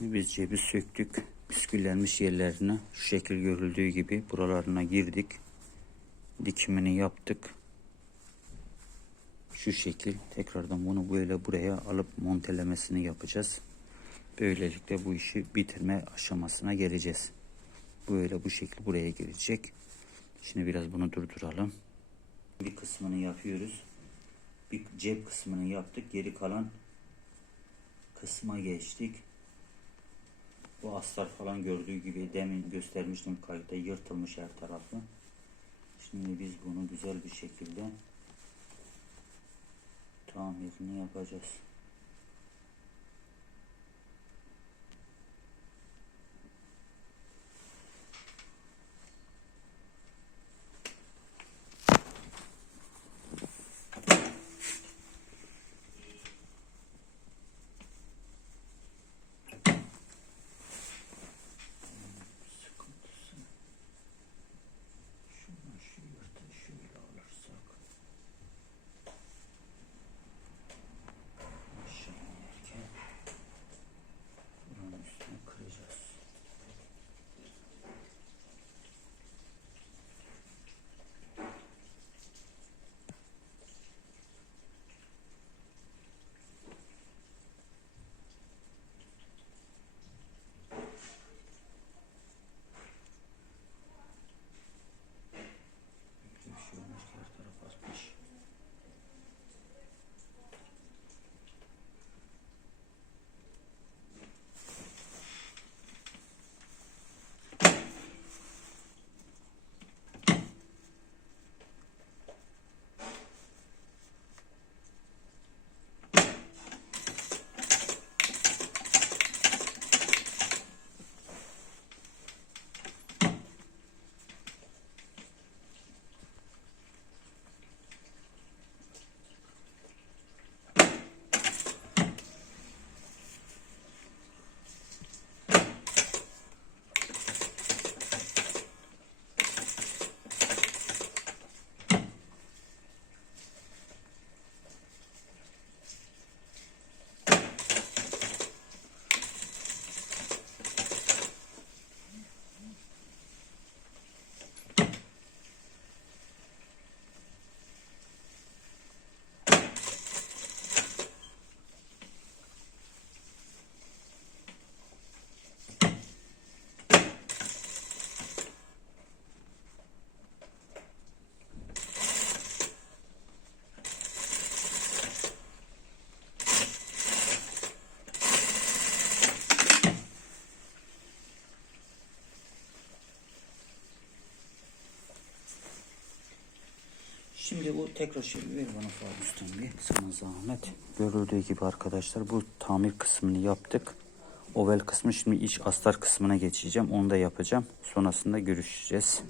Biz cebi söktük. Püsküllenmiş yerlerine şu şekil görüldüğü gibi buralarına girdik. Dikimini yaptık. Şu şekil tekrardan bunu böyle buraya alıp montelemesini yapacağız. Böylelikle bu işi bitirme aşamasına geleceğiz. Böyle bu şekil buraya gelecek. Şimdi biraz bunu durduralım. Bir kısmını yapıyoruz. Bir cep kısmını yaptık. Geri kalan kısma geçtik. Bu astar falan gördüğü gibi demin göstermiştim kayıtta yırtılmış her tarafı. Şimdi biz bunu güzel bir şekilde tamirini yapacağız. Tekrar şöyle ver bana Fuat Ustam bir sana zahmet. Görüldüğü gibi arkadaşlar bu tamir kısmını yaptık. Oval kısmı şimdi iç astar kısmına geçeceğim. Onu da yapacağım. Sonrasında görüşeceğiz.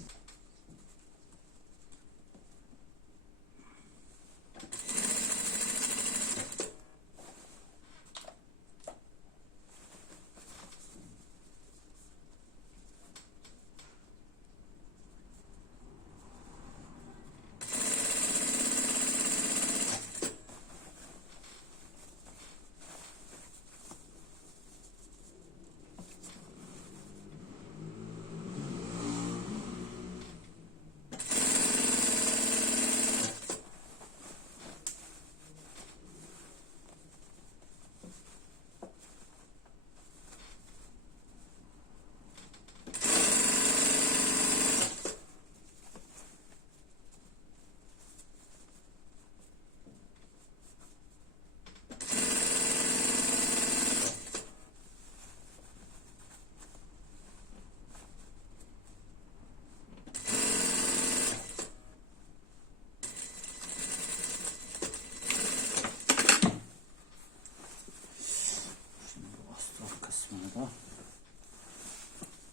Şimdi bu astar kısmını da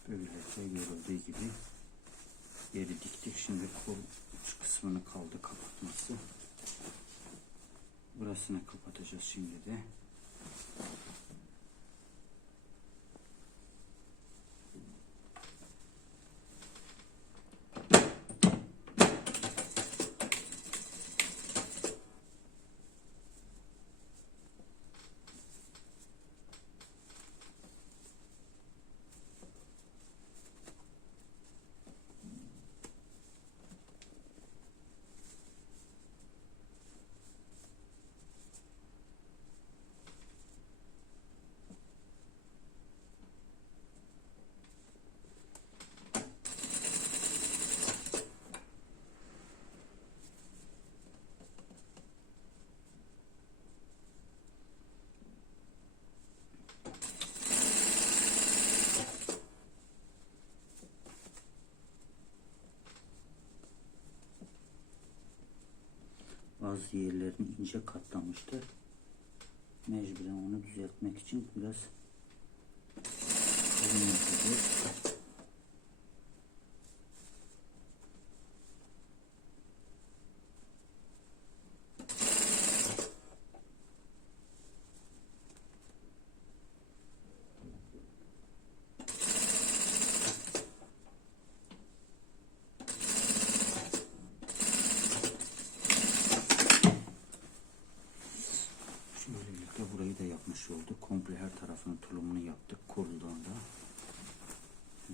böylece görüldüğü gibi yeri diktik. Şimdi kol kısmını kaldı kapatması. Burasını kapatacağız şimdi de. Bazı yerlerini ince katlamıştı. Mecburen onu düzeltmek için biraz kalın yapacağız. Böylelikle burayı da yapmış olduk. Komple her tarafının tulumunu yaptık kurulduğunda.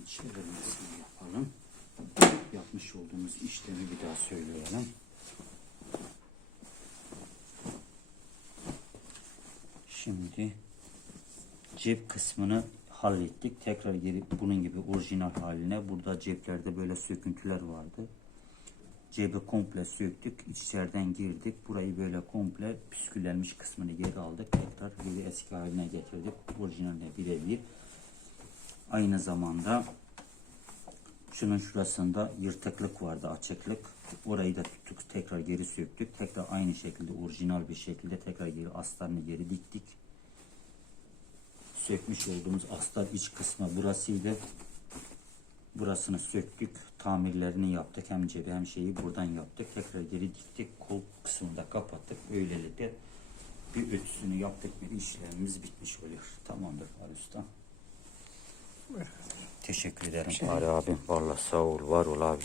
Çevirmesini yapalım. Yapmış olduğumuz işlemi bir daha söyleyelim. Şimdi cep kısmını hallettik. Tekrar geri bunun gibi orijinal haline. Burada ceplerde böyle söküntüler vardı. Cebi komple söktük. içeriden girdik. Burayı böyle komple püsküllenmiş kısmını geri aldık. Tekrar geri eski haline getirdik. Orijinaline birebir. Aynı zamanda şunun şurasında yırtıklık vardı, açıklık. Orayı da tuttuk, tekrar geri söktük. Tekrar aynı şekilde orijinal bir şekilde tekrar geri astarını geri diktik. Sökmüş olduğumuz astar iç kısmı burasıydı. Burasını söktük, tamirlerini yaptık. Hem cebi hem şeyi buradan yaptık. Tekrar geri diktik, kol kısmını da kapattık. Böylelikle bir ütüsünü yaptık mı işlemimiz bitmiş oluyor. Tamamdır Ali Usta. Teşekkür ederim. Fahri abi. Vallahi sağ ol, var ol abi.